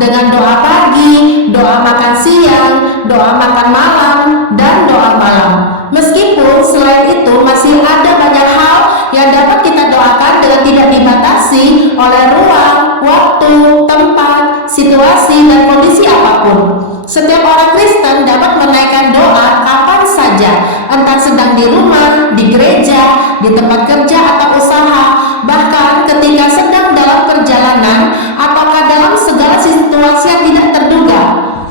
dengan doa pagi, doa makan siang, doa makan malam, dan doa malam. Meskipun selain itu masih ada banyak hal yang dapat kita doakan dengan tidak dibatasi oleh ruang, waktu, tempat, situasi, dan kondisi apapun. Setiap orang Kristen dapat menaikkan doa kapan saja, entah sedang di rumah, di gereja, di tempat kerja atau usaha, bahkan ketika sedang dalam perjalanan ataukah dalam segala situasi yang tidak terduga.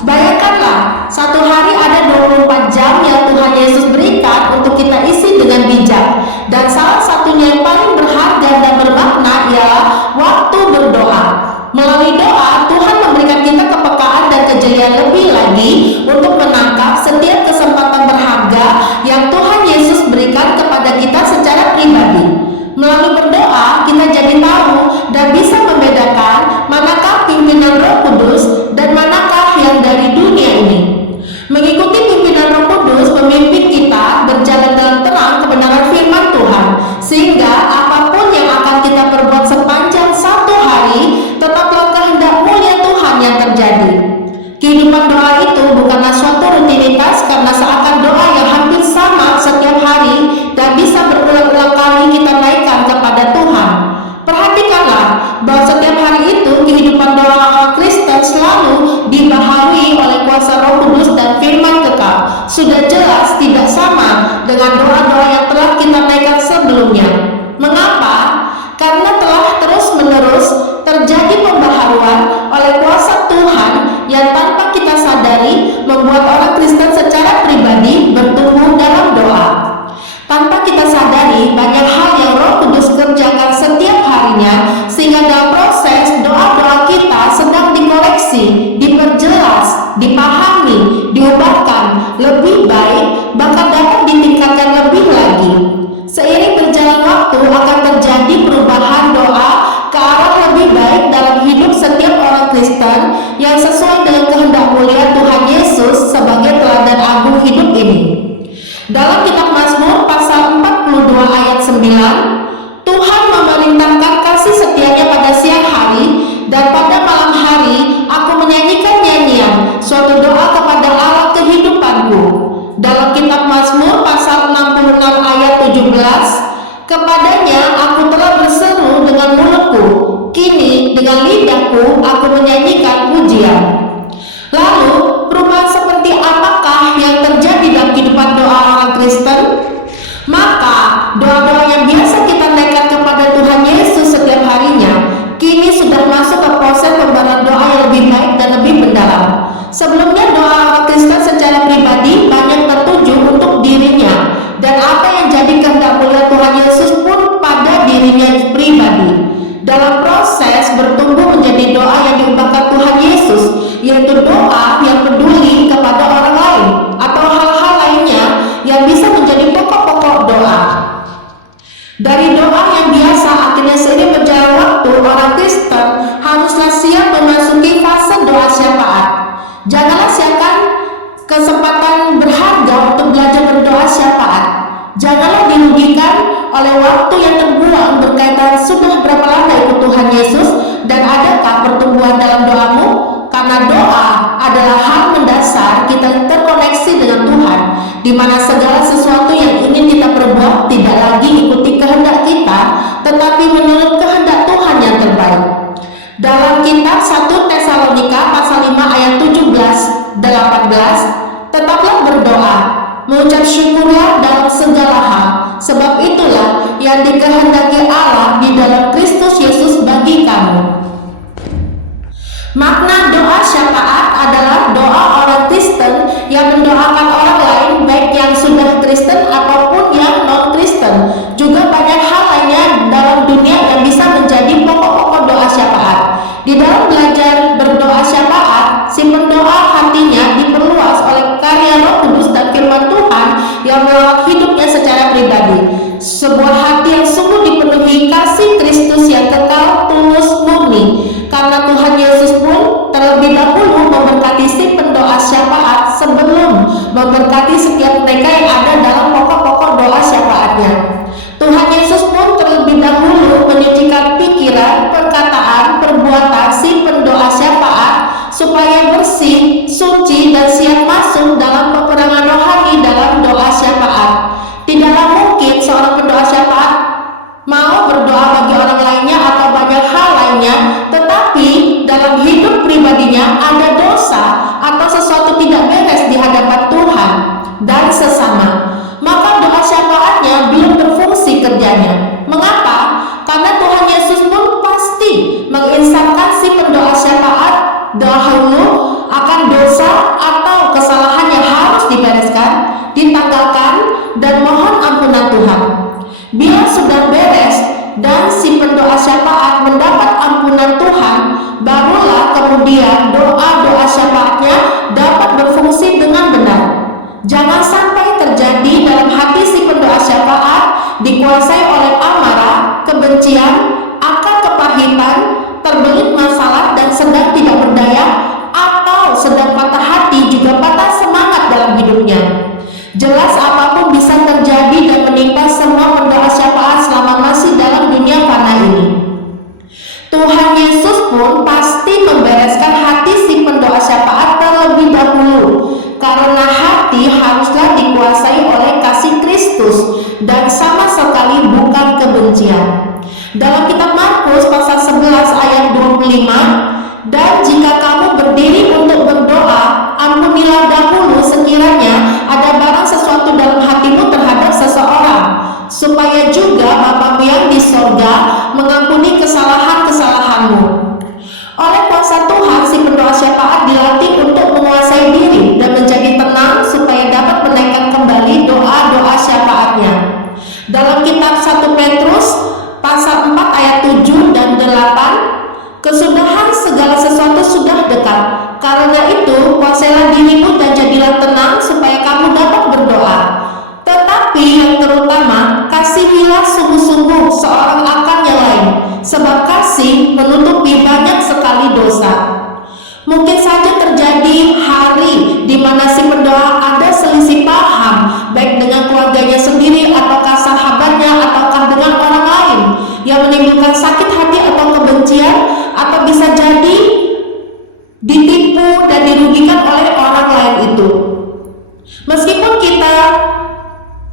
Bayangkanlah, satu hari ada 24 jam yang Tuhan Yesus berikan untuk kita isi dengan bijak, dan salah satunya yang paling berharga dan bermakna ialah waktu berdoa. Melalui doa, Tuhan memberikan kita kepekaan dan kejelian lebih lagi untuk menangkap setiap kesempatan berharga yang Tuhan Yesus berikan kepada kita secara pribadi. Melalui berdoa, kita jadi tahu dan bisa membedakan manakah pimpinan Roh Kudus dan manakah yang dari dunia ini. Mengikuti pimpinan Roh Kudus memimpin kita berjalan dalam terang kebenaran firman Tuhan, sehingga apapun yang akan kita perbuat sepanjang satu hari, tetaplah kehendak mulia Tuhan yang terjadi. Kehidupan doa itu bukanlah suatu rutinitas karena seakan doa yang hampir sama setiap hari dan bisa berulang-ulang kali kita naikkan kepada Tuhan. Perhatikanlah bahwa setiap hari itu kehidupan doa orang Kristen selalu dibaharui oleh kuasa Roh Kudus dan firman kekal. Sudah jelas tidak sama dengan doa-doa yang telah kita naikkan sebelumnya. Mengapa? Karena telah terus-menerus terjadi pembaharuan oleh kuasa Tuhan yang tanpa kita sadari membuat orang Kristen secara pribadi bertumbuh dalam doa. Tanpa kita sadari, banyak hal yang Roh Kudus kerjakan setiap harinya, sehingga dalam proses doa-doa kita sedang dikoreksi, diperjelas, dipahami, diubahkan lebih baik, bahkan dapat ditingkatkan lebih lagi. Seiring berjalan waktu akan terjadi perubahan doa ke arah lebih baik dalam hidup setiap orang Kristen yang sesuai dengan kehendak mulia Tuhan Yesus sebagai teladan agung hidup ini. Dalam kitab Mazmur pasal 42 ayat 9, Tuhan memerintahkan kasih setianya pada siang hari, dan pada malam hari aku menyanyikan nyanyian, suatu doa kepada Allah kehidupanku. Dalam kitab Mazmur pasal 66 ayat 17, kepadanya aku telah berseru dengan mulutku, kini dengan lidahku aku menyanyikan pujian. Lalu, perubahan seperti apakah yang terjadi dalam kehidupan doa orang Kristen? Maka, doa-doa yang biasa kita naikkan kepada Tuhan Yesus setiap harinya, kini sudah masuk ke proses pembaharuan doa yang lebih baik dan lebih mendalam. Sebelumnya, doa orang Kristen secara pribadi banyak tertuju untuk dirinya, dan apa yang jadi kehendak mulia Tuhan Yesus pun pada dirinya pribadi. Dalam proses bertumbuh menjadi doa yang diubahkan Tuhan Yesus, yaitu doa yang peduli kepada orang lain atau hal-hal lainnya yang bisa menjadi pokok-pokok doa. Dari doa yang biasa, akhirnya seiring berjalan waktu, orang Kristen haruslah siap memasuki fase doa syafaat. Janganlah siapkan kesempatan berharga untuk belajar berdoa syafaat. Janganlah dirugikan oleh waktu yang terbuang berkaitan sudah berapa lama ikut Tuhan Yesus dan adakah pertumbuhan dalam doamu, karena doa adalah hal mendasar kita terkoneksi dengan Tuhan, di mana segala sesuatu yang ingin kita perbuat tidak lagi ikuti kehendak kita, tetapi menurut kehendak Tuhan yang terbaik. Dalam kitab 1 Tesalonika pasal 5 ayat 17-18, tetaplah berdoa, mengucap syukurlah dalam segala hal, sebab itulah yang dikehendaki Allah di dalam Kristus Yesus bagi kamu. Makna doa syafaat adalah doa orang Kristen yang mendoakan orang lain, baik yang sudah Kristen ataupun yang non-Kristen. Juga banyak hal lainnya dalam dunia yang bisa menjadi pokok-pokok doa syafaat. Di dalam belajar berdoa syafaat, si pendoa hatinya diperluas oleh karya Roh Kudus dan firman Tuhan yang melawat hidupnya secara pribadi. Sebuah hati yang sungguh dipenuhi kasih Kristus yang kekal, tulus, murni. Karena Tuhan Yesus pun terlebih dahulu memberkati si pendoa syafaat sebelum memberkati setiap mereka yang ada dalam pokok-pokok doa syafaatnya. Tuhan Yesus pun terlebih dahulu menyucikan pikiran, perkataan, perbuatan si pendoa syafaat bersih, suci, dan siap masuk dalam peperangan rohani dalam doa syafaat. Tidaklah mungkin seorang pendoa syafaat mau berdoa bagi orang lainnya atau banyak hal lainnya, tetapi dalam hidup pribadinya ada dosa atau sesuatu tidak beres di hadapan Tuhan dan sesama, maka doa syafaatnya belum berfungsi kerjanya. Mengapa? Karena Tuhan Yesus pun pasti menginsafkan si pendoa syafaat dahulu akan dosa atau kesalahan yang harus dibereskan, ditanggalkan, dan mohon ampunan Tuhan. Bila sudah beres dan si pendoa syafaat mendapat ampunan Tuhan, barulah kemudian doa-doa syafaatnya dapat berfungsi dengan benar. Jangan sampai terjadi dalam hati si pendoa syafaat dikuasai oleh amarah, kebencian, akan kepahitan, terbelit masalah dan sedang tidak berdaya, atau sedang patah hati juga patah semangat dalam hidupnya. Jelas apapun bisa terjadi dan menimpa semua pendoa syafaat selama masih dalam dunia fana ini. Tuhan Yesus pun pasti membereskan hati si pendoa syafaat terlebih dahulu, karena hati haruslah dikuasai oleh kasih Kristus dan sama sekali bukan kebencian. Dalam kitab Markus pasal 11 ayat 25, dan jika kamu berdiri untuk berdoa, ampunilah dahulu sekiranya ada barang sesuatu dalam hatimu terhadap seseorang, supaya juga Bapamu yang di sorga mengampuni kesalahan-kesalahanmu. Oleh kuasa Tuhan, si pendoa syafaat dilatih untuk menguasai diri dan menjadi tenang supaya dapat menaikkan kembali doa-doa syafaatnya. Dalam kitab 1 Petrus pasal 4 ayat 7 dan 8, kesudahan segala sesuatu sudah dekat. Karena itu, kuasailah dirimu dan jadilah tenang supaya kamu dapat berdoa. Tetapi yang terutama, kasihilah sungguh-sungguh seorang akan yang lain, sebab kasih menutupi banyak sekali dosa. Mungkin saja terjadi hari di mana si pendoa ada selisih paham, baik dengan keluarganya sendiri, ataukah sahabatnya, ataukah dengan orang lain, yang menimbulkan sakit hati atau kebencian, atau bisa jadi ditipu dan dirugikan oleh orang lain itu. Meskipun kita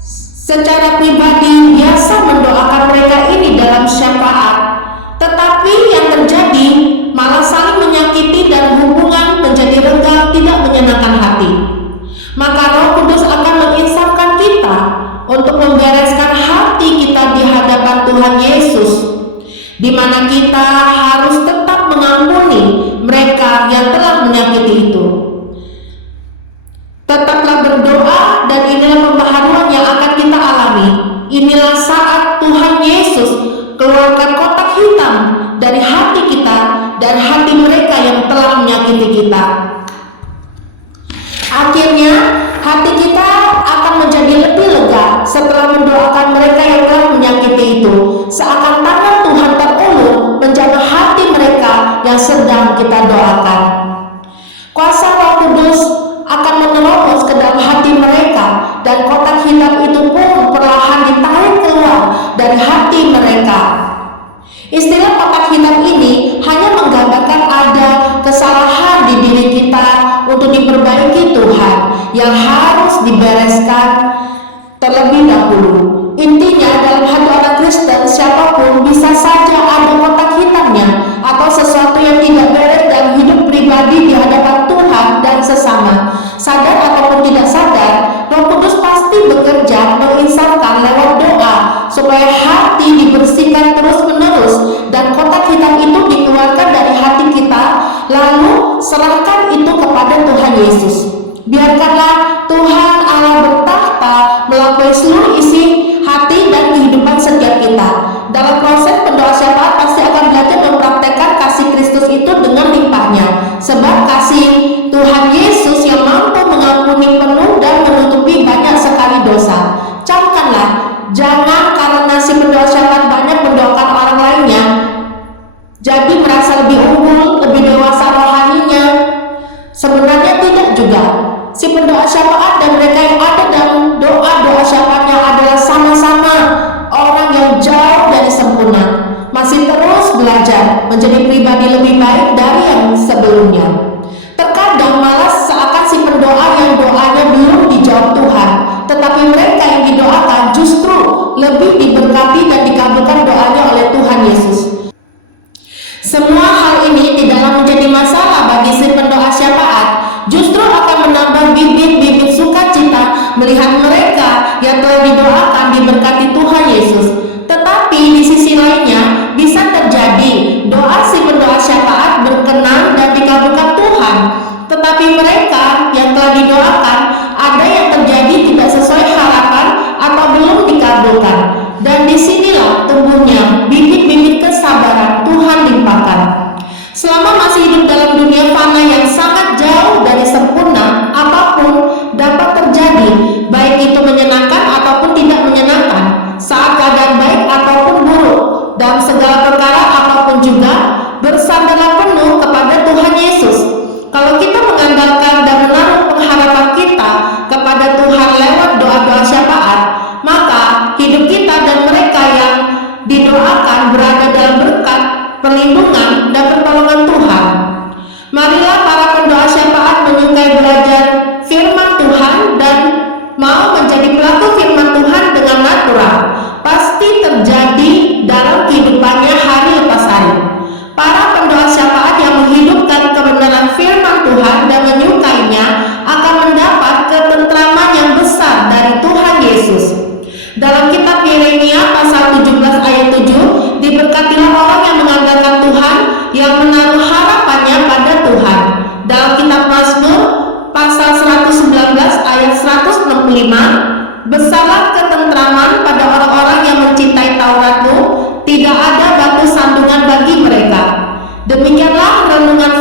secara pribadi biasa mendoakan mereka ini dalam syafaat, tetapi yang terjadi malah saling menyakiti dan hubungan menjadi renggang, tidak menyenangkan hati. Maka Roh Kudus akan menginsafkan kita untuk membereskan hati kita di hadapan Tuhan Yesus, di mana kita harus tetap mengampuni mereka yang telah menyakiti itu. Tetaplah berdoa, dan inilah pembaharuan yang akan kita alami. Inilah saat Tuhan Yesus keluarkan kotak hitam dari hati kita dan hati mereka yang telah menyakiti kita. Akhirnya hati kita akan menjadi lebih lega setelah mendoakan mereka yang telah menyakiti itu, seakan tangan Tuhan terulur menjaga hati mereka yang sedang kita doakan. Kuasa Roh Kudus akan menerobos ke dalam hati mereka, dan kotak hitam itu pun perlahan ditarik keluar dari hati mereka. Istilah kotak hitam ini hanya menggambarkan ada kesalahan di diri kita untuk diperbaiki Tuhan, yang harus dibereskan terlebih dahulu. Intinya, dalam hati orang Kristen siapapun bisa saja ada kotak hitamnya atau sesuatu yang tidak beres dalam hidup pribadi di hadapan Tuhan dan sesama. Sadar ataupun tidak sadar, Roh Kudus pasti bekerja menginsafkan lewat doa supaya hati dibersihkan terus-menerus dan kotak hitam itu dikeluarkan dari hati kita, lalu serahkan itu kepada Tuhan Yesus. Biarkanlah Tuhan Allah bertahta melampaui seluruh isi hati dan kehidupan setiap kita. Dalam proses pendoa syafaat pasti akan belajar mempraktekkan kasih Kristus itu dengan limpahnya, sebab kasih Tuhan Yesus yang mampu mengampuni penuh dan menutupi banyak sekali dosa. Camkanlah, jangan karena si pendoa syafaat banyak mendoakan orang lainnya jadi merasa lebih unggul, lebih dewasa rohaninya. Sebenarnya tidak juga. Si pendoa syafaat dan mereka yang ada dalam doa-doa syafaatnya adalah sama-sama orang yang jauh dari sempurna, masih terus belajar menjadi pribadi lebih baik dari yang sebelumnya. Terkadang didoakan diberkati Tuhan Yesus. Tetapi di sisi lainnya bisa terjadi doa si pendoa syafaat berkenan dan dikabulkan Tuhan, tetapi mereka yang telah didoakan ada yang terjadi tidak sesuai harapan atau belum dikabulkan. Dan disinilah tumbuhnya bibit-bibit kesabaran Tuhan limpahkan. Selama masih hidup dalam dunia fana yang sangat jauh dari sempurna, apapun dapat terjadi, baik itu menyenangkan ataupun tidak menyenangkan, saat keadaan baik ataupun buruk, dalam segala perkara apapun juga, bersandarlah penuh kepada Tuhan Yesus. Kalau kita mengandalkan dan menaruh pengharapan kita kepada Tuhan lewat doa-doa syafaat, maka hidup kita dan mereka yang didoakan berada dalam berkat, perlindungan, dan pertolongan Tuhan. Marilah para pendoa syafaat menyukai belajar firman Tuhan dan mau menjadi pelaku firman Tuhan dengan natural. Pasti terjadi dalam kehidupannya hari lepas hari. Para pendoa syafaat yang menghidupkan kebenaran firman Tuhan dan menyukainya akan mendapat ketentraman yang besar dari Tuhan Yesus. Dalam kitab Yeremia pasal 17 ayat 7, diberkatilah orang yang mengandalkan Tuhan, yang menaruh harapannya pada Tuhan. Dalam kitab Mazmur pasal 119 ayat 165, besarlah ketentraman pada orang-orang yang mencintai Taurat-Mu, tidak ada batu sandungan bagi mereka. Demikianlah renungan